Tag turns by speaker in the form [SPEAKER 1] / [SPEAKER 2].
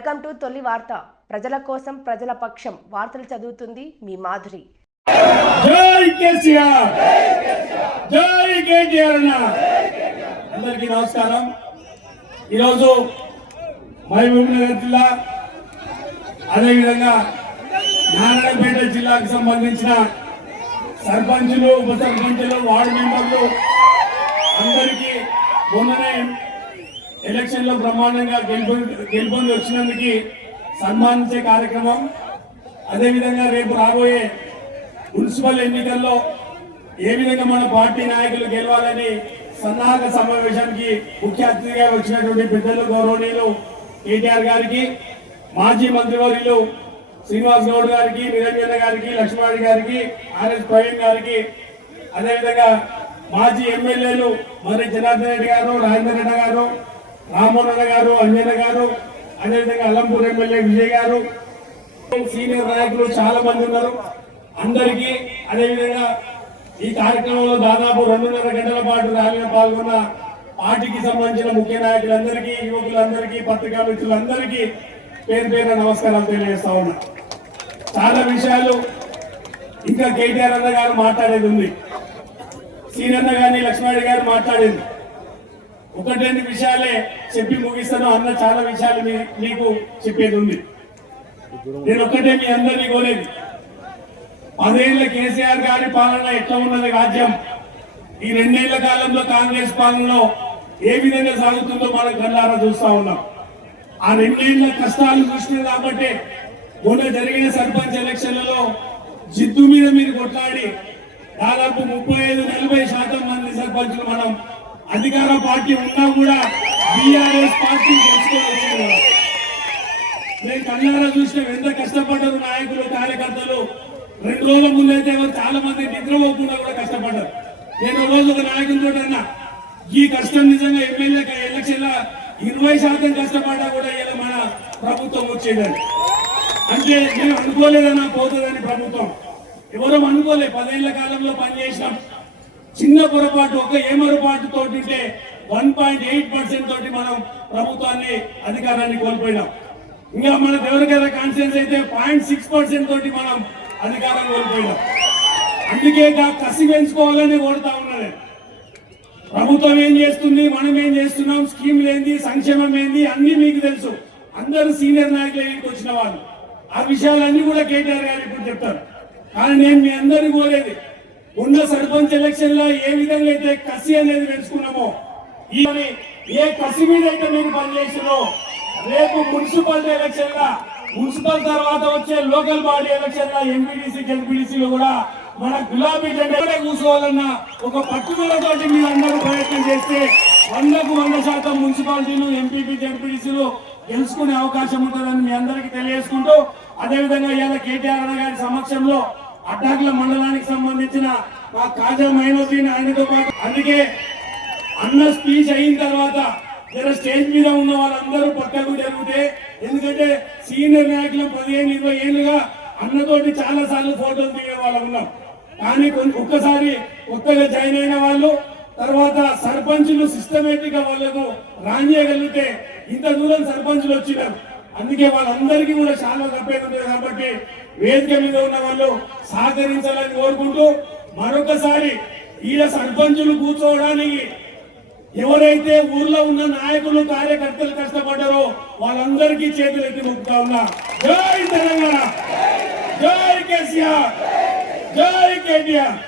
[SPEAKER 1] Welcome to తొలి వార్త. ప్రజల కోసం ప్రజల పక్షం. వార్తలు చదువుతుంది మీ మాధురి.
[SPEAKER 2] జై కేసీఆర్! జై కేటీఆర్ అన్న! అందరికీ నమస్కారం. ఈరోజు మహబూబ్ నగర్ జిల్లా అదేవిధంగా నారాయణపేట జిల్లాకు సంబంధించిన సర్పంచులు ఉప సర్పంచులు వార్డు మెంబర్లు అందరికీ మొన్ననే ఎలక్షన్లో బ్రహ్మాండంగా గెలుపు గెలుపొంది వచ్చినందుకు సన్మానించే కార్యక్రమం. అదేవిధంగా రేపు రాబోయే మున్సిపల్ ఎన్నికల్లో ఏ విధంగా మన పార్టీ నాయకులు గెలవాలని సన్నాహక సమావేశానికి ముఖ్య అతిథిగా వచ్చినటువంటి పెద్దలు గౌరవనీయులు కేటీఆర్ గారికి మాజీ మంత్రివర్యులు శ్రీనివాస్ గౌడ్ గారికి నిరంజన గారికి లక్ష్మణ్ గారికి ఆర్ఎస్ ప్రవీణ్ గారికి అదేవిధంగా మాజీ ఎమ్మెల్యేలు మరి జనార్దన్ రెడ్డి గారు రాజేంద్ర రెడ్డి గారు రామోనన్న గారు అంజన గారు అదేవిధంగా అల్లంపూర్ ఎమ్మెల్యే విజయ్ గారు సీనియర్ నాయకులు చాలా మంది ఉన్నారు. అందరికీ అదేవిధంగా ఈ కార్యక్రమంలో దాదాపు రెండున్నర గంటల పాటు ర్యాలీలో పాల్గొన్న పార్టీకి సంబంధించిన ముఖ్య నాయకులందరికీ యువకులందరికీ పత్రికా మిత్రులందరికీ పేరు పేరు నమస్కారాలు తెలియజేస్తా ఉన్నా. చాలా విషయాలు ఇంకా కేటీఆర్ అన్న గారు మాట్లాడేది ఉంది. సీనన్న గారిని లక్ష్మణ్ గారు మాట్లాడేది. ఒకటి రెండు విషయాలే చెప్పి ముగిస్తాను అన్న చాలా విషయాలు మీకు చెప్పేది ఉంది. నేను ఒక్కటే మీ అందరినీ కోరేది. పదేళ్ళ కేసీఆర్ గారి పాలన ఎట్లా ఉన్నది రాజ్యం? ఈ రెండేళ్ళ కాలంలో కాంగ్రెస్ పాలనలో ఏ విధంగా సాగుతుందో మనం కళ్ళారా చూస్తా ఉన్నాం. ఆ రెండేళ్ళ కష్టాలు చూసినాం కాబట్టి మొన్న జరిగిన సర్పంచ్ ఎలక్షన్లలో జిద్దు మీద మీరు కొట్లాడి దాదాపు ముప్పై ఐదు నలభై శాతం మంది సర్పంచులు మనం అధికార పార్టీ ఉన్నా కూడా బీఆర్ఎస్ పార్టీ గెలుచుకొని నేను కళ్ళారా చూసిన ఎంత కష్టపడ్డారు నాయకులు కార్యకర్తలు. రెండు రోజుల ముందైతే ఎవరు చాలా మంది నిద్రపోకుండా కూడా కష్టపడ్డారు. నేను రోజు ఒక నాయకులతో అన్నా ఈ కష్టం నిజంగా ఎమ్మెల్యే ఎలక్షన్ ఇరవై శాతం కష్టపడ్డా కూడా ఇలా మన ప్రభుత్వం వచ్చేదని అంటే మేము అనుకోలేదన్నా పోతుందని ప్రభుత్వం. ఎవరూ అనుకోలే పదేళ్ళ కాలంలో పనిచేసినాం. చిన్న పొరపాటు ఒక ఏమరపాటు తోటి వన్ పాయింట్ ఎయిట్ పర్సెంట్ తోటి మనం ప్రభుత్వాన్ని అధికారాన్ని కోల్పోయినాం. ఇంకా మన ఎవరికైనా కాన్ఫిడెన్స్ అయితే పాయింట్ సిక్స్ పర్సెంట్ తోటి మనం అధికారం కోల్పోయినాం. అందుకే కసి పెంచుకోవాలని ఓడతా ఉన్నది ప్రభుత్వం ఏం చేస్తుంది మనం ఏం చేస్తున్నాం స్కీమ్లు ఏంది సంక్షేమం ఏంది అన్ని మీకు తెలుసు. అందరూ సీనియర్ నాయకులు ఇంటికి వచ్చిన వాళ్ళు. ఆ విషయాలన్నీ కూడా కేటీఆర్ గారు ఇప్పుడు చెప్తారు. కానీ నేను మీ అందరినీ కోరేది ఉన్న సర్పంచ్ ఎలక్షన్లో ఏ విధంగా అయితే కసి అనేది పెంచుకున్నామో ఈ ఏ కసి మీద అయితే మీరు పనిచేసినో రేపు మున్సిపాలిటీ ఎలక్షన్ లా మున్సిపల్ తర్వాత వచ్చే లోకల్ బాడీ ఎలక్షన్ లా ఎంపీటీసీ జెడ్పీటీసీలో కూడా మన గులాబీ జెండా కూసుకోవాలన్న ఒక పట్టుదలతోటి మీరు అందరూ ప్రయత్నం చేస్తే వందకు వంద శాతం మున్సిపాలిటీలు ఎంపీపీ జెడ్పీడీసీలు గెలుచుకునే అవకాశం ఉంటుందని మీ అందరికీ తెలియజేసుకుంటూ అదేవిధంగా ఇవాళ కేటీఆర్ గారి సమక్షంలో అటాక్ల మండలానికి సంబంధించిన మా కాజా మైనోద్దీన్ ఆయనతో పాటు అందుకే అన్న స్పీచ్ అయిన తర్వాత జర స్టేజ్ మీద ఉన్న వాళ్ళందరూ పక్కకు జరిగితే ఎందుకంటే సీనియర్ నాయకులు పదిహేను ఇరవై ఏళ్ళుగా అన్నతోటి చాలా సార్లు ఫోటోలు దిగే వాళ్ళం ఉన్నాం. కానీ కొన్ని ఒక్కసారి కొత్తగా జాయిన్ అయిన వాళ్ళు తర్వాత సర్పంచులు సిస్టమేటిక్గా వాళ్ళకు రానియగలిగితే ఇంత దూరం సర్పంచులు వచ్చినారు. అందుకే వాళ్ళందరికీ కూడా చాలా తప్పేది ఉంటుంది కాబట్టి వేదిక మీద ఉన్న వాళ్ళు సహకరించాలని కోరుకుంటూ మరొకసారి ఈడ సర్పంచులు కూర్చోవడానికి ఎవరైతే ఊర్లో ఉన్న నాయకులు కార్యకర్తలు కష్టపడ్డారో వాళ్ళందరికీ చేతులెత్తి ముక్తా ఉన్నా. జై తెలంగాణ! జై కేసీఆర్! జై కేటీఆర్!